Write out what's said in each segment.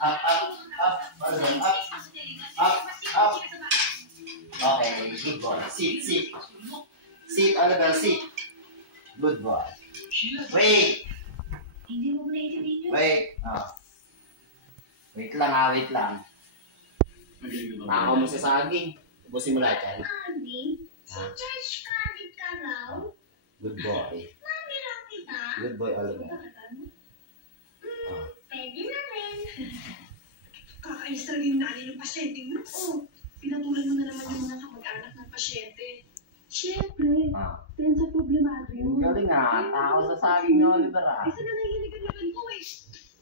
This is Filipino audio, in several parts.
Up, up, up. Oliver, up. Up, up. Okay, good boy. Sit, sit. Sit, Oliver, sit. Good boy. Wait. Wait. Oh. Wait lang ha, wait lang. Takaw mo sa saging. Ubusin mo lahat yan. Si George Khalid ka raw? Good boy. Mami lang kita? Good boy, Oliver. Pwede na rin. Kakainis talaga yung nanay ng pasyente mo. Pinatulan mo na naman yung mga kamag-anak ng pasyente. Siyempre, dahil sa problemado yun. Galing nga, takaw sa saging ni Oliver ha. Isa na nanginig ang laban ko eh.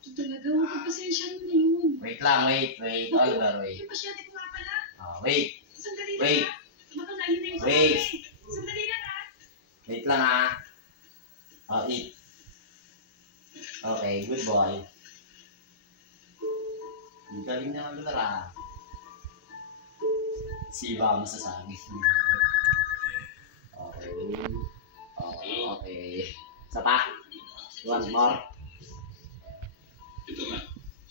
Ito talaga, magpapasensya mo na yun. Wait lang, wait, Oliver, wait. Yung pasyente ko nga pala. Wait. Sandali Wait. lang ha. Baka na yun na yung Wait. Sandali lang ha. Wait lang ha. Eat. Okay, good boy. Ang galing na Oliver ha. Siba mo sa saging. Okay. Okay. Isa pa. One more.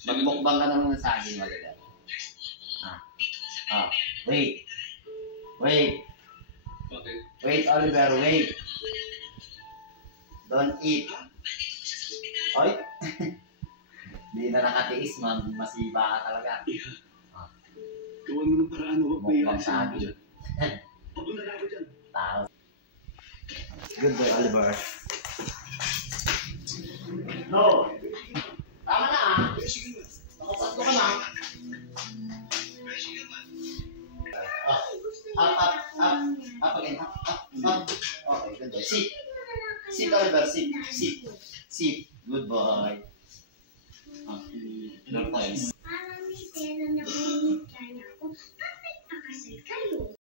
Magmukbang ka naman ng saging, Oliver. Wait. Wait. Wait, Oliver, wait. Don't eat. Oy. Hindi na nakatiis, masiba ka talaga. Gawin mo ng paraan, huwag mukbang saging. Papunala ako dyan. Tao. Good boy, Oliver. No! Tama na ah! Nakapatlo ka na. Up again. Up. Okay, good boy. Sit. Sit, Oliver. Sit. Good boy. Your toys.